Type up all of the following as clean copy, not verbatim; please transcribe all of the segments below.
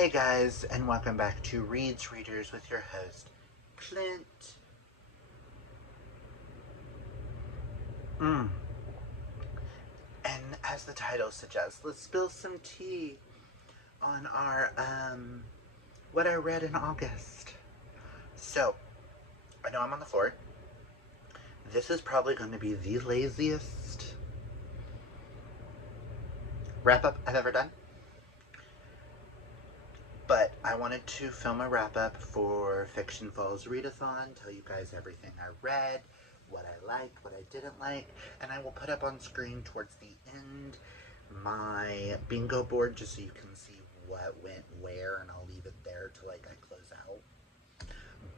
Hey guys, and welcome back to Reads Readers with your host, Clint. And as the title suggests, let's spill some tea on our, what I read in August. So, I know I'm on the floor. This is probably going to be the laziest wrap-up I've ever done. But I wanted to film a wrap-up for Fiction Falls Readathon, tell you guys everything I read, what I liked, what I didn't like, and I will put up on screen towards the end my bingo board just so you can see what went where, and I'll leave it there till like I close out.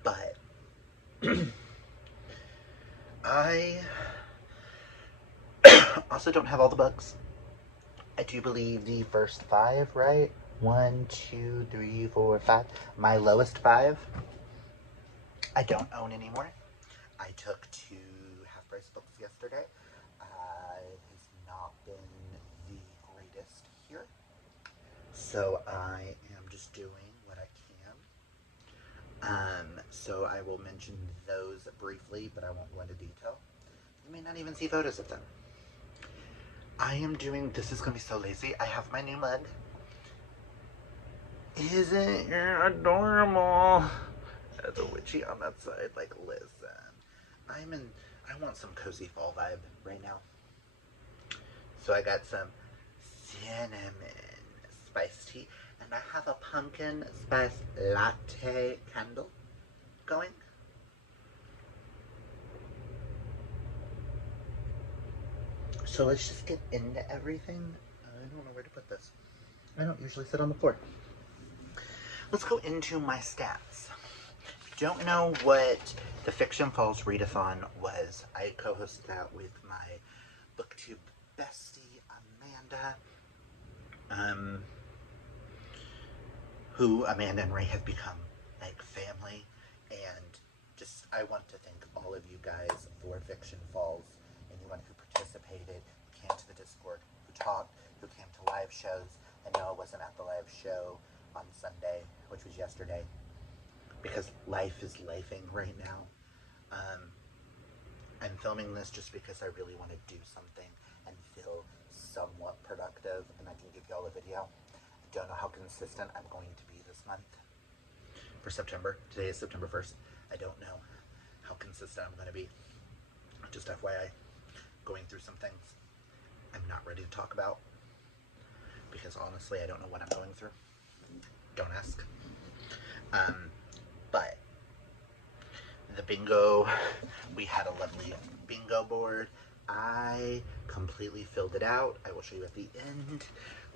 But I also don't have all the books. I do believe the first 5, right? 1, 2, 3, 4, 5. My lowest 5, I don't own anymore. I took 2 half-price books yesterday. It has not been the greatest here. So I am just doing what I can. So I will mention those briefly, but I won't go into detail. You may not even see photos of them. I am doing, this is going to be so lazy. I have my new mug. Isn't it adorable? There's a witchy on that side. Like, listen. I want some cozy fall vibe right now. So I got some cinnamon spice tea. And I have a pumpkin spice latte candle going. So let's just get into everything. I don't know where to put this. I don't usually sit on the floor. Let's go into my stats. If you don't know what the Fiction Falls Readathon was, I co-hosted that with my booktube bestie, Amanda, who Amanda and Ray have become like family, and just I want to thank all of you guys for Fiction Falls, anyone who participated, who came to the Discord, who talked, who came to live shows. I know I wasn't at the live show on Sunday, which was yesterday, because life is lifing right now. I'm filming this just because I really want to do something and feel somewhat productive, and I can give y'all a video. I don't know how consistent I'm going to be this month for September. Today is September 1st. I don't know how consistent I'm going to be. Just FYI, going through some things I'm not ready to talk about, because honestly I don't know what I'm going through. Don't ask. But the bingo, we had a lovely bingo board. I completely filled it out. I will show you at the end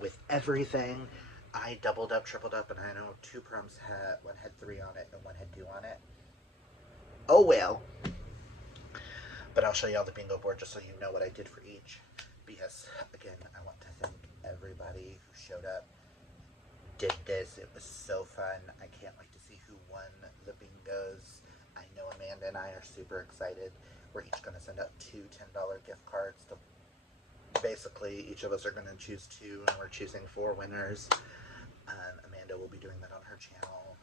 with everything. I doubled up, tripled up, and I know 2 prompts had, one had 3 on it and one had 2 on it. Oh well. But I'll show you all the bingo board just so you know what I did for each. Because, again, I want to thank everybody who showed up, did this. It was so fun. I can't wait to see who won the bingos. I know Amanda and I are super excited. We're each going to send out 2 $10 gift cards. Basically, each of us are going to choose 2, and we're choosing 4 winners. Amanda will be doing that on her channel.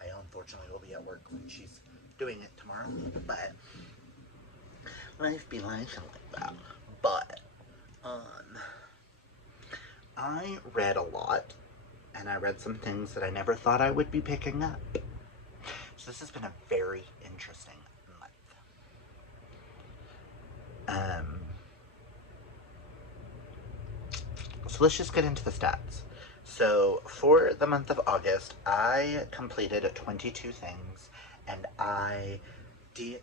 I unfortunately will be at work when she's doing it tomorrow. But life be life like that. But I read a lot, and I read some things that I never thought I would be picking up. So this has been a very interesting month. So let's just get into the stats. So for the month of August, I completed 22 things, and I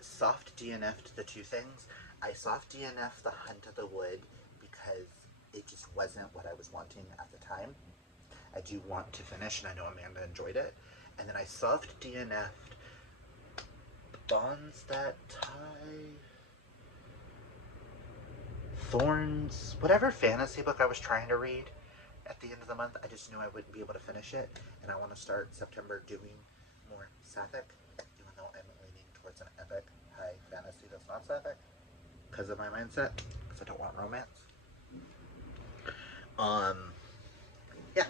soft DNF'd the 2 things. I soft DNF'd the Hunt of the Wood because it just wasn't what I was wanting at the time. I do want to finish, and I know Amanda enjoyed it. And then I soft DNF'd Bonds That Tie, Thorns, whatever fantasy book I was trying to read at the end of the month. I just knew I wouldn't be able to finish it, and I want to start September doing more sapphic, even though I'm leaning towards an epic high fantasy that's not sapphic because of my mindset, because I don't want romance. Yeah.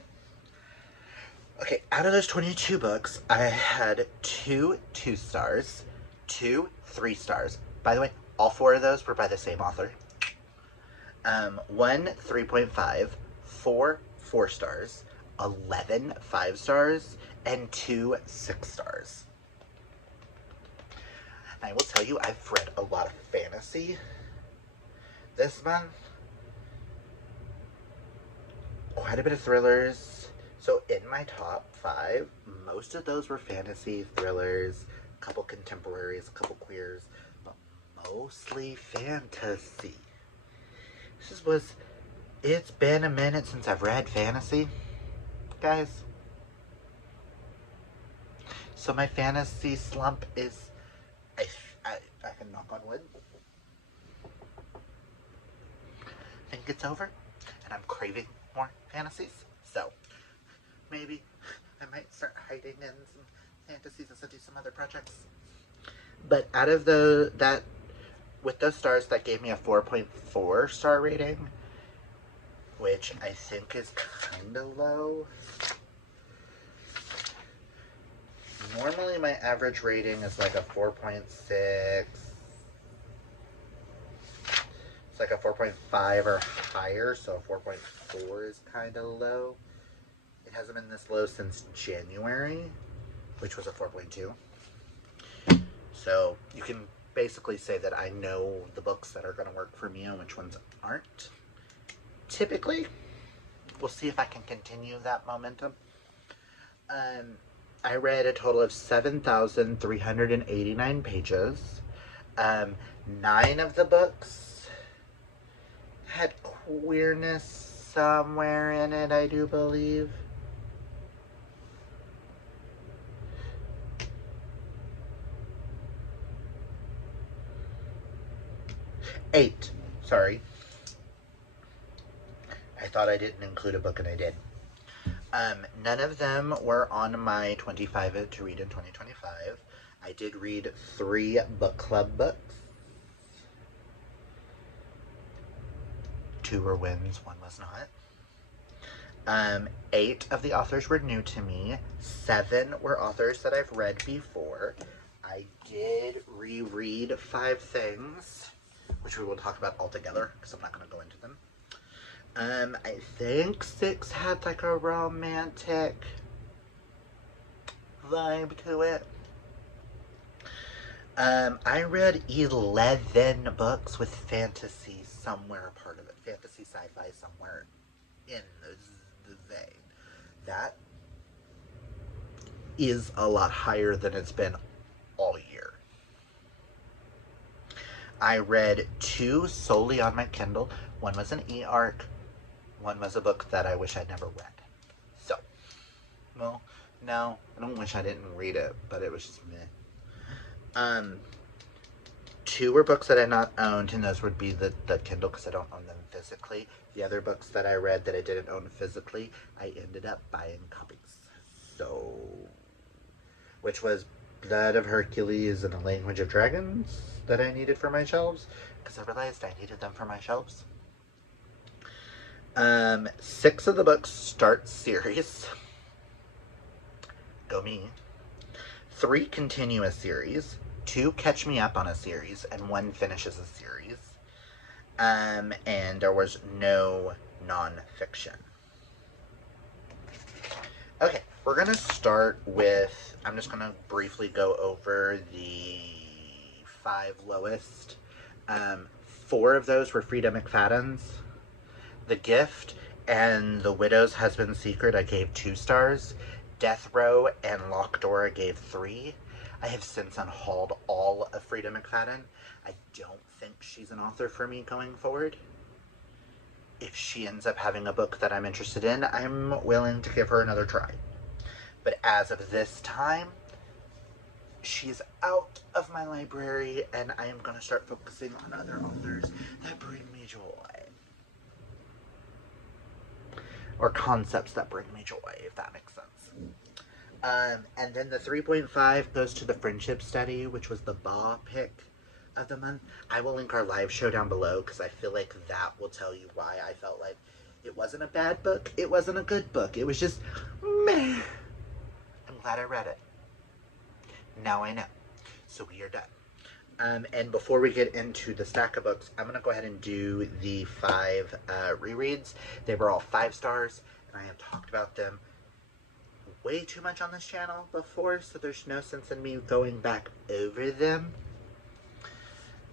Okay, out of those 22 books, I had 2 stars, 2 3 stars. By the way, all 4 of those were by the same author. 1 3.5, 4 4 stars, 11 5 stars, and 2 6 stars. I will tell you, I've read a lot of fantasy this month. Quite a bit of thrillers. So in my top 5, most of those were fantasy, thrillers, a couple contemporaries, a couple queers, but mostly fantasy. It's been a minute since I've read fantasy, guys. So my fantasy slump is, I can knock on wood. I think it's over, and I'm craving more fantasies. So maybe I might start hiding in some fantasies and do some other projects. But out of with those stars, that gave me a 4.4 star rating, which I think is kind of low. Normally my average rating is like a 4.6. It's like a 4.5 or higher, so a 4.4 is kind of low. It hasn't been this low since January, which was a 4.2. So you can basically say that I know the books that are going to work for me and which ones aren't. Typically, we'll see if I can continue that momentum. I read a total of 7,389 pages. 9 of the books had queerness somewhere in it, I do believe. Eight, sorry. I thought I didn't include a book and I did. None of them were on my 25 to read in 2025. I did read 3 book club books. 2 were wins, 1 was not. 8 of the authors were new to me. 7 were authors that I've read before. I did reread 5 things, which we will talk about all together, because I'm not going to go into them. I think 6 had like a romantic vibe to it. I read 11 books with fantasy somewhere a part of it. Fantasy, sci-fi somewhere in the vein. That is a lot higher than it's been all year. I read 2 solely on my Kindle. One was an e-arc. One was a book that I wish I'd never read. So, well, no, I don't wish I didn't read it, but it was just meh. 2 were books that I not owned, and those would be the Kindle, because I don't own them physically. The other books that I read that I didn't own physically, I ended up buying copies. So, which was Blood of Hercules and A Language of Dragons that I needed for my shelves, because I realized I needed them for my shelves. 6 of the books start series. Go me. 3 continue a series. 2 catch me up on a series, and 1 finishes a series. And there was no non-fiction. Okay, we're gonna start with, I'm just gonna briefly go over the 5 lowest. 4 of those were Frida McFadden's. The Gift and The Widow's Husband's Secret I gave 2 stars. Death Row and Locked Door I gave 3. I have since unhauled all of Frida McFadden. I don't think she's an author for me going forward. If she ends up having a book that I'm interested in, I'm willing to give her another try. But as of this time, she's out of my library, and I am going to start focusing on other authors that bring me joy. Or concepts that bring me joy, if that makes sense. And then the 3.5 goes to the Friendship Study, which was the Ba pick of the month. I will link our live show down below, because I feel like that will tell you why I felt like it wasn't a bad book, it wasn't a good book, it was just meh. I'm glad I read it. Now I know. So we are done. And before we get into the stack of books, I'm going to go ahead and do the 5 rereads. They were all 5 stars, and I have talked about them way too much on this channel before, so there's no sense in me going back over them.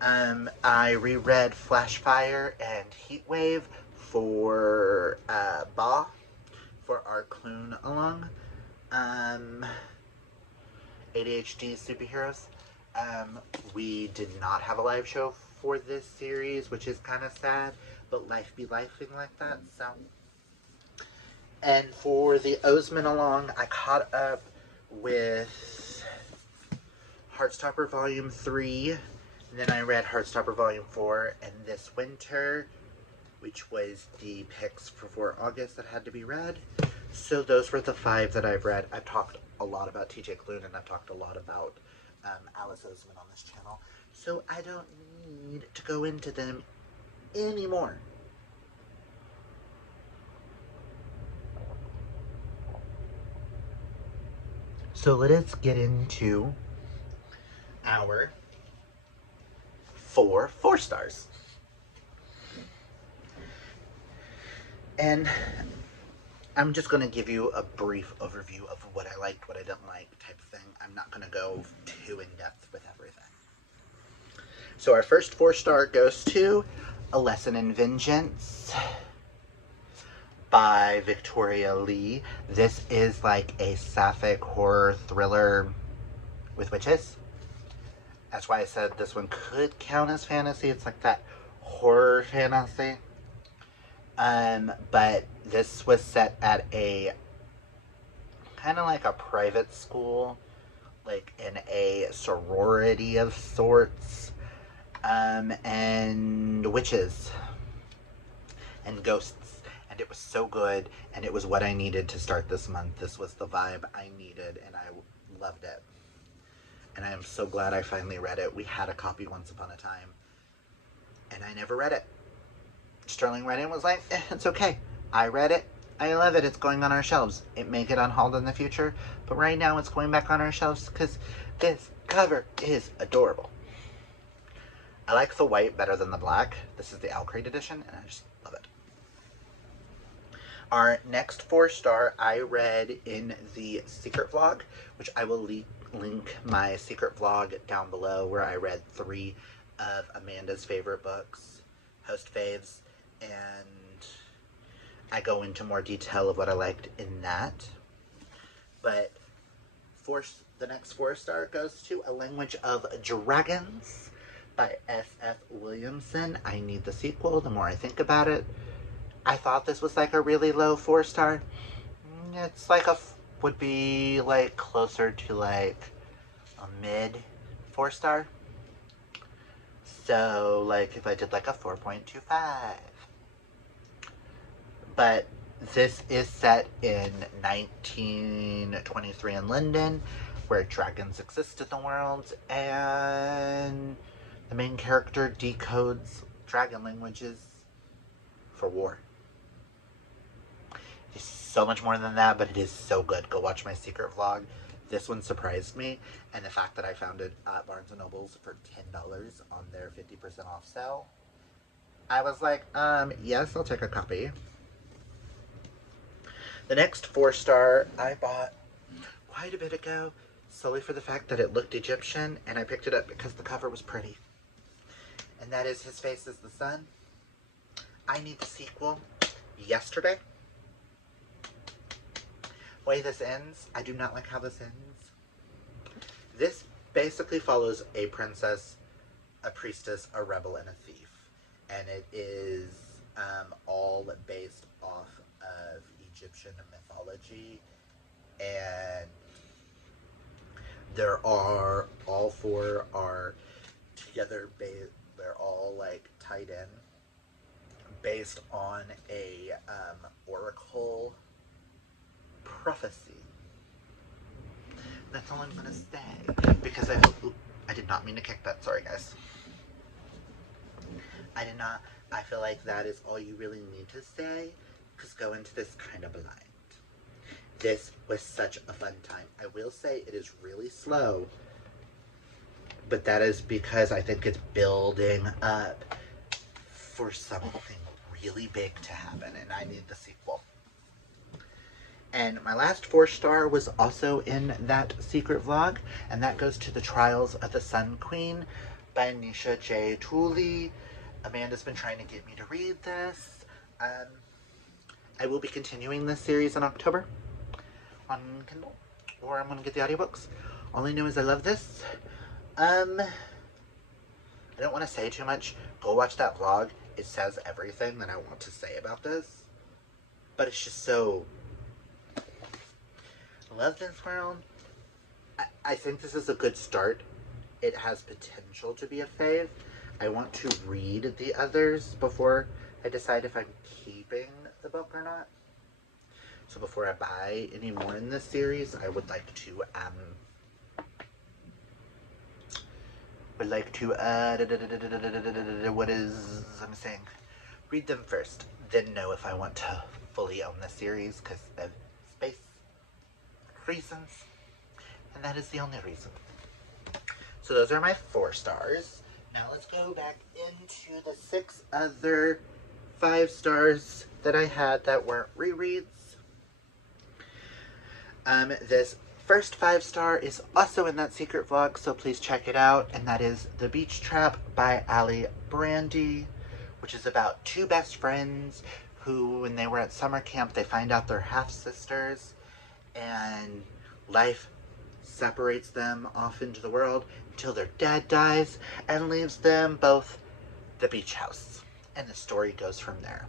I reread Flashfire and Heatwave for Ba, for our Clune along. ADHD superheroes. We did not have a live show for this series, which is kind of sad, but life be lifing like that, so. And for the Osman along, I caught up with Heartstopper Volume 3, and then I read Heartstopper Volume 4, and this winter, which was the picks for August that had to be read. So those were the 5 that I've read. I've talked a lot about TJ Klune, and I've talked a lot about Alice Oseman on this channel, so I don't need to go into them anymore. So let us get into our 4 stars. And I'm just going to give you a brief overview of what I liked, what I didn't like, type of thing. I'm not going to go too in-depth with everything. So our first 4 star goes to A Lesson in Vengeance by Victoria Lee. This is like a sapphic horror thriller with witches. That's why I said this one could count as fantasy. It's like that horror fantasy. But this was set at a kind of like a private school, like in a sorority of sorts, and witches and ghosts, and it was so good, and it was what I needed to start this month. This was the vibe I needed, and I loved it, and I am so glad I finally read it. We had a copy once upon a time, and I never read it. Sterling read it and was like, it's okay. I read it. I love it. It's going on our shelves. It may get on hold in the future, but right now it's going back on our shelves because this cover is adorable. I like the white better than the black. This is the Alcrate edition, and I just love it. Our next 4 star I read in the secret vlog, which I will link my secret vlog down below, where I read 3 of Amanda's favorite books, host faves, and I go into more detail of what I liked in that. But the next 4 star goes to A Language of Dragons by S.F. Williamson. I need the sequel the more I think about it. I thought this was like a really low 4 star. It's like would be like closer to like a mid 4 star. So like if I did like a 4.25. But this is set in 1923 in London, where dragons exist in the world, and the main character decodes dragon languages for war. It's so much more than that, but it is so good. Go watch my secret vlog. This one surprised me, and the fact that I found it at Barnes & Noble's for $10 on their 50% off sale, I was like, yes, I'll take a copy. The next 4 star I bought quite a bit ago, solely for the fact that it looked Egyptian, and I picked it up because the cover was pretty. And that is His Face is the Sun. I need the sequel yesterday. The way this ends, I do not like how this ends. This basically follows a princess, a priestess, a rebel, and a thief. And it is all based off of Egyptian mythology, and there are all 4 are together. They're all like tied in, based on a oracle prophecy. That's all I'm gonna say, because I did not mean to kick that. Sorry, guys. I did not. I feel like that is all you really need to say, because go into this kind of blind. This was such a fun time. I will say it is really slow, but that is because I think it's building up for something really big to happen, and I need the sequel. And my last 4-star was also in that secret vlog, and that goes to The Trials of the Sun Queen by Nisha J. Tooley. Amanda's been trying to get me to read this. I will be continuing this series in October on Kindle, or I'm going to get the audiobooks. All I know is I love this. I don't want to say too much. Go watch that vlog. It says everything that I want to say about this. But it's just so... I love this world. I think this is a good start. It has potential to be a fave. I want to read the others before I decide if I'm keeping the book or not. So before I buy any more in this series, I would like to, read them first, then know if I want to fully own the series because of space reasons, and that is the only reason. So those are my 4 stars. Now let's go back into the 6 other 5 stars that I had that weren't rereads. This first 5-star is also in that secret vlog, so please check it out, and that is The Beach Trap by Ali Brandy, which is about 2 best friends who, when they were at summer camp, they find out they're half-sisters, and life separates them off into the world until their dad dies and leaves them both the beach house. And the story goes from there.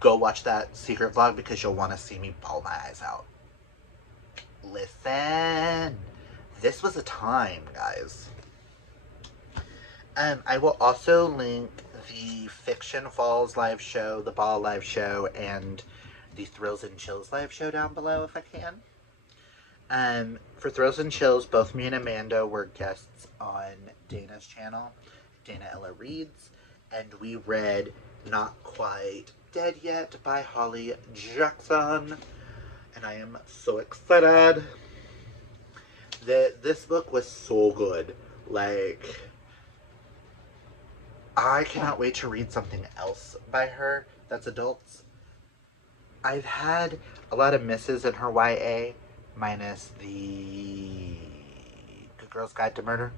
Go watch that secret vlog because you'll want to see me bawl my eyes out. Listen, this was a time, guys. I will also link the Fiction Falls live show, the Ball live show, and the Thrills and Chills live show down below if I can. For Thrills and Chills, both me and Amanda were guests on Dana's channel, Dana Ella Reads, and we read Not Quite Dead Yet by Holly Jackson, and I am so excited. This book was so good. Like, I cannot wait to read something else by her that's adults. I've had a lot of misses in her YA, minus the Good Girl's Guide to Murder.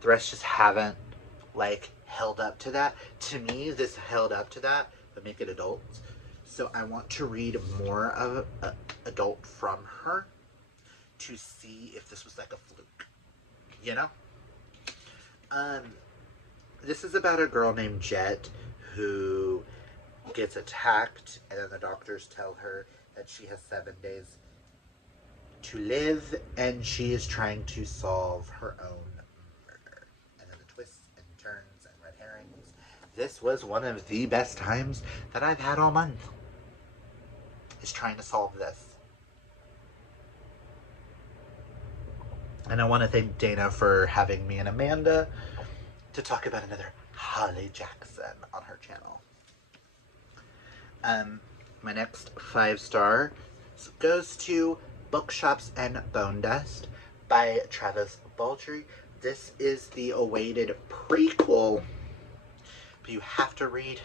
The rest just haven't, like, held up to that. To me, this held up to that, but make it adults. So I want to read more of adult from her to see if this was like a fluke, you know? This is about a girl named Jet who gets attacked, and then the doctors tell her that she has 7 days to live, and she is trying to solve her own murder. And then the twists and turns and red herrings. This was one of the best times that I've had all month, is trying to solve this. And I want to thank Dana for having me and Amanda to talk about another Holly Jackson on her channel. My next 5-star goes to Bookshops and Bone Dust by Travis Baldry. This is the awaited prequel, but you have to read,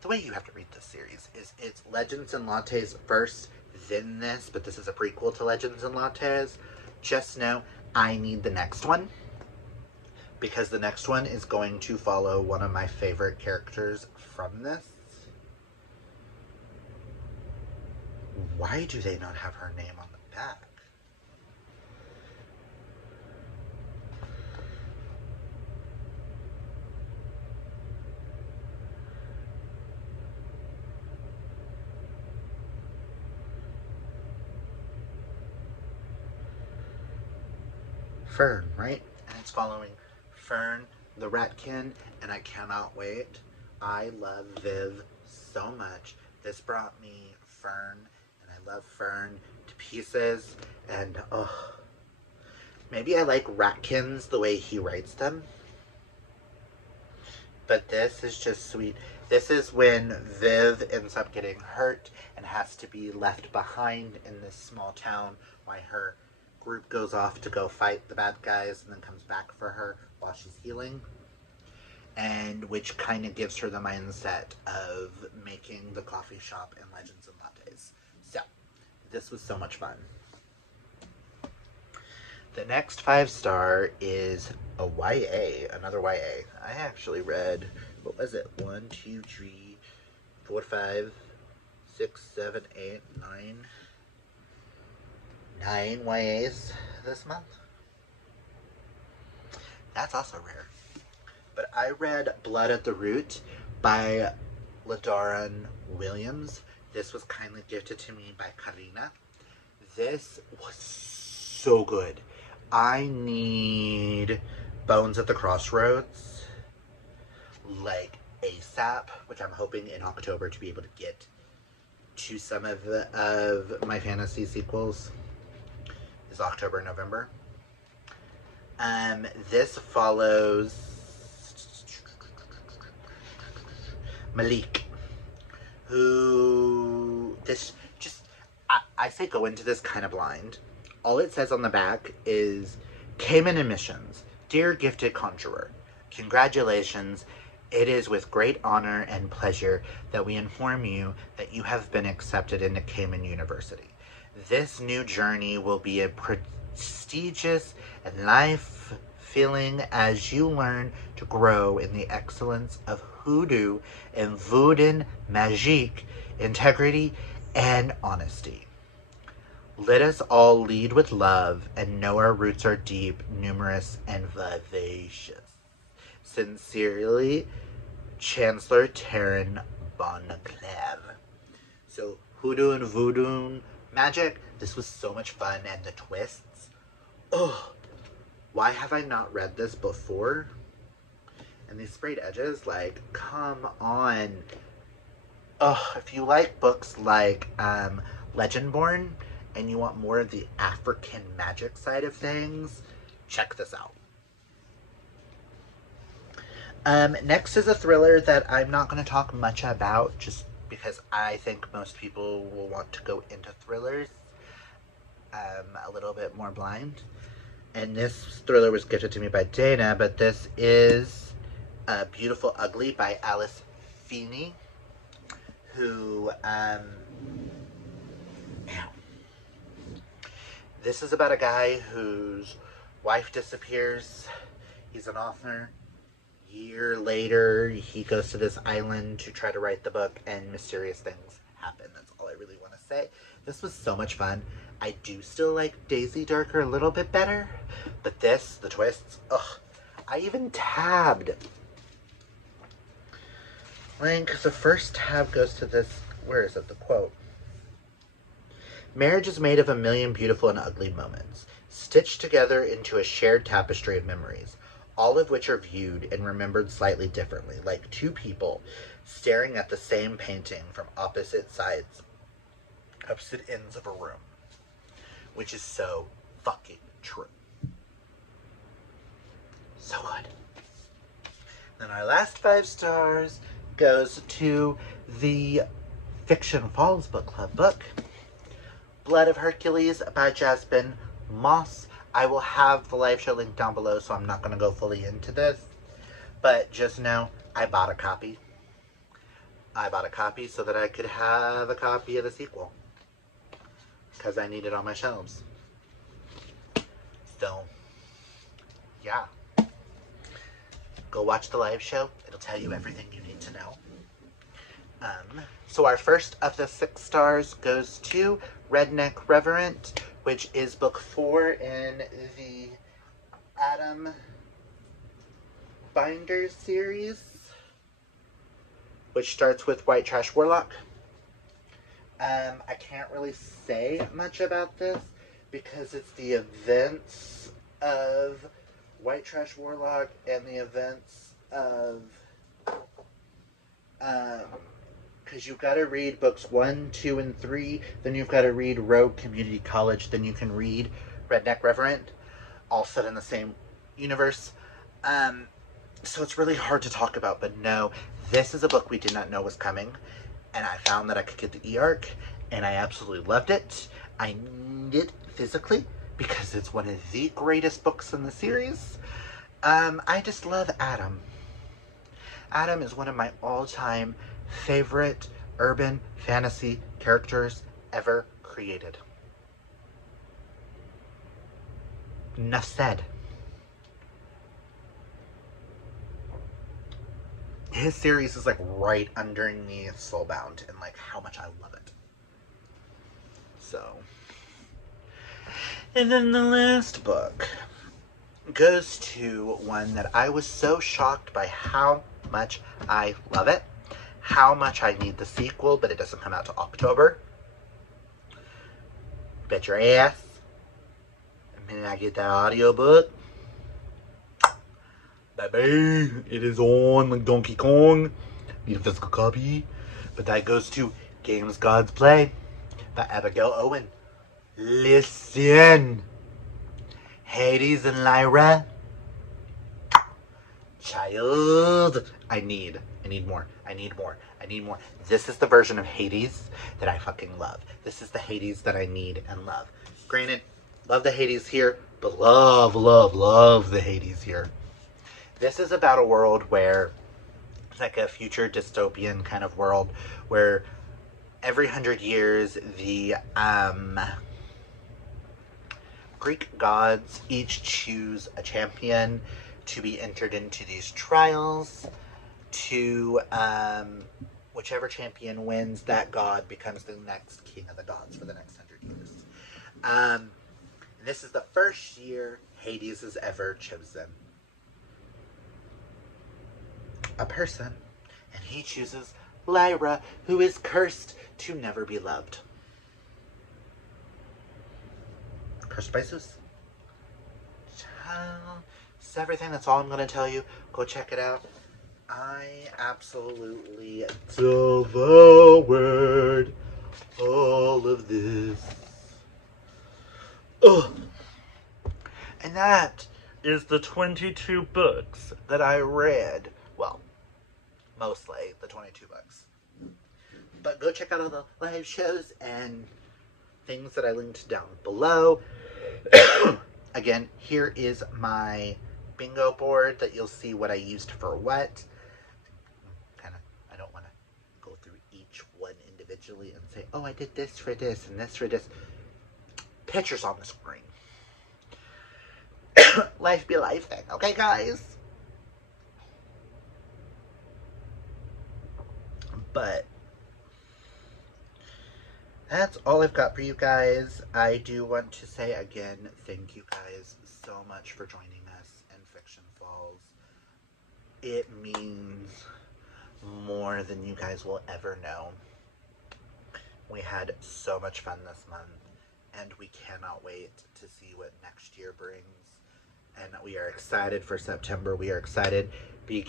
the way you have to read this series is it's Legends and Lattes first, then this, but this is a prequel to Legends and Lattes. Just know I need the next one, because the next one is going to follow one of my favorite characters from this. Why do they not have her name on the back? Fern, right? And it's following Fern the Ratkin, and I cannot wait. I love Viv so much. This brought me Fern, and I love Fern to pieces, and oh, maybe I like Ratkins the way he writes them. But this is just sweet. This is when Viv ends up getting hurt and has to be left behind in this small town while her group goes off to go fight the bad guys and then comes back for her while she's healing. And which kind of gives her the mindset of making the coffee shop and Legends and Lattes. So, this was so much fun. The next 5-star is a YA, another YA. I actually read, what was it? 1, 2, 3, 4, 5, 6, 7, 8, 9 YAs this month. That's also rare. But I read Blood at the Root by Ladaron Williams. This was kindly gifted to me by Karina. This was so good. I need Bones at the Crossroads, like ASAP, which I'm hoping in October to be able to get to some of my fantasy sequels. Is October, November. This follows Malik, who I say go into this kind of blind. All it says on the back is, Cayman Emissions, dear gifted conjurer, congratulations. It is with great honor and pleasure that we inform you that you have been accepted into Cayman University. This new journey will be a prestigious and life-filling as you learn to grow in the excellence of hoodoo and voodoo magique, integrity, and honesty. Let us all lead with love and know our roots are deep, numerous, and vivacious. Sincerely, Chancellor Taryn Bonclave. So, hoodoo and voodoo magic, this was so much fun, and the twists. Oh, why have I not read this before? And these sprayed edges, like, come on. Oh, if you like books like Legendborn, and you want more of the African magic side of things, check this out. Next is a thriller that I'm not going to talk much about, just because I think most people will want to go into thrillers a little bit more blind. And this thriller was gifted to me by Dana, but this is Beautiful Ugly by Alice Feeney, who, this is about a guy whose wife disappears. He's an author. Year later, he goes to this island to try to write the book, and mysterious things happen. That's all I really want to say. This was so much fun. I do still like Daisy Darker a little bit better, but this, the twists, ugh. I even tabbed. Like, the first tab goes to this, where is it, the quote? Marriage is made of a million beautiful and ugly moments, stitched together into a shared tapestry of memories, all of which are viewed and remembered slightly differently, like two people staring at the same painting from opposite ends of a room, which is so fucking true. So good. Then our last 5 stars goes to the Fiction Falls Book Club book, Blood of Hercules by Jasmine Moss. I will have the live show link down below, so I'm not going to go fully into this. But just know, I bought a copy. I bought a copy so that I could have a copy of the sequel, because I need it on my shelves. So, yeah. Go watch the live show. It'll tell you everything you need to know. So our first of the 6 stars goes to Redneck Reverent, which is book 4 in the Adam Binder series, which starts with White Trash Warlock. I can't really say much about this because it's the events of White Trash Warlock and the events of because you've got to read books 1, 2, and 3, then you've got to read Rogue Community College, then you can read Redneck Reverent, all set in the same universe. So it's really hard to talk about, but no, this is a book we did not know was coming, and I found that I could get the e-arc, and I absolutely loved it. I need it physically because it's one of the greatest books in the series. I just love Adam. Adam is one of my all-time favorite urban fantasy characters ever created. Enough said. His series is like right underneath Soulbound and like how much I love it. So. And then the last book goes to one that I was so shocked by how much I love it, how much I need the sequel, but it doesn't come out till October. Bet your ass. The minute I get that audiobook, baby, it is on like Donkey Kong. Need a physical copy. But that goes to Games Gods Play by Abigail Owen. Listen. Hades and Lyra. Child. I need more. I need more. This is the version of Hades that I fucking love. This is the Hades that I need and love. Granted, love the Hades here, but love the Hades here. This is about a world where it's like a future dystopian kind of world where every 100 years the Greek gods each choose a champion to be entered into these trials. To whichever champion wins, that god becomes the next king of the gods for the next 100 years. This is the first year Hades has ever chosen a person, and he chooses Lyra, who is cursed to never be loved. Cursed by Zeus. Child, it's everything. That's all I'm going to tell you. Go check it out. I absolutely devoured all of this. Ugh. And that is the 22 books that I read. Well, mostly the 22 books. But go check out all the live shows and things that I linked down below. Again, here is my bingo board that you'll see what I used for what. I don't want to go through each one individually and say, oh, I did this for this and this for this. Pictures on the screen. Life be life thing, okay, guys? But that's all I've got for you guys. I do want to say again, thank you guys so much for joining us in Fiction Falls. It means more than you guys will ever know. We had so much fun this month, and we cannot wait to see what next year brings. And we are excited for September. We are excited. Be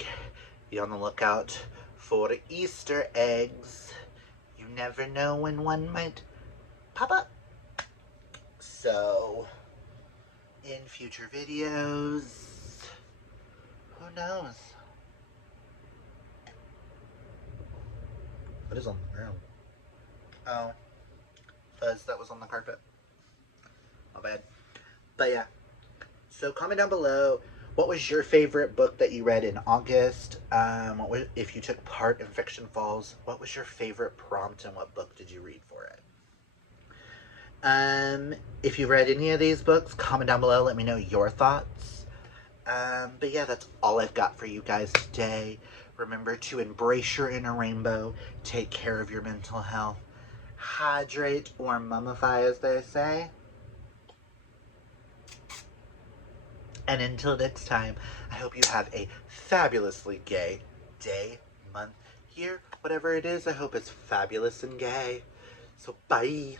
on the lookout for Easter eggs. You never know when one might pop up. So, in future videos, who knows? What is on the ground? Oh, fuzz that was on the carpet. My bad. But yeah. So comment down below, what was your favorite book that you read in August? If you took part in Fiction Falls, what was your favorite prompt and what book did you read for it? If you read any of these books, comment down below, let me know your thoughts. But yeah, that's all I've got for you guys today. Remember to embrace your inner rainbow, take care of your mental health, hydrate or mummify as they say. And until next time, I hope you have a fabulously gay day, month, year, whatever it is. I hope it's fabulous and gay. So bye.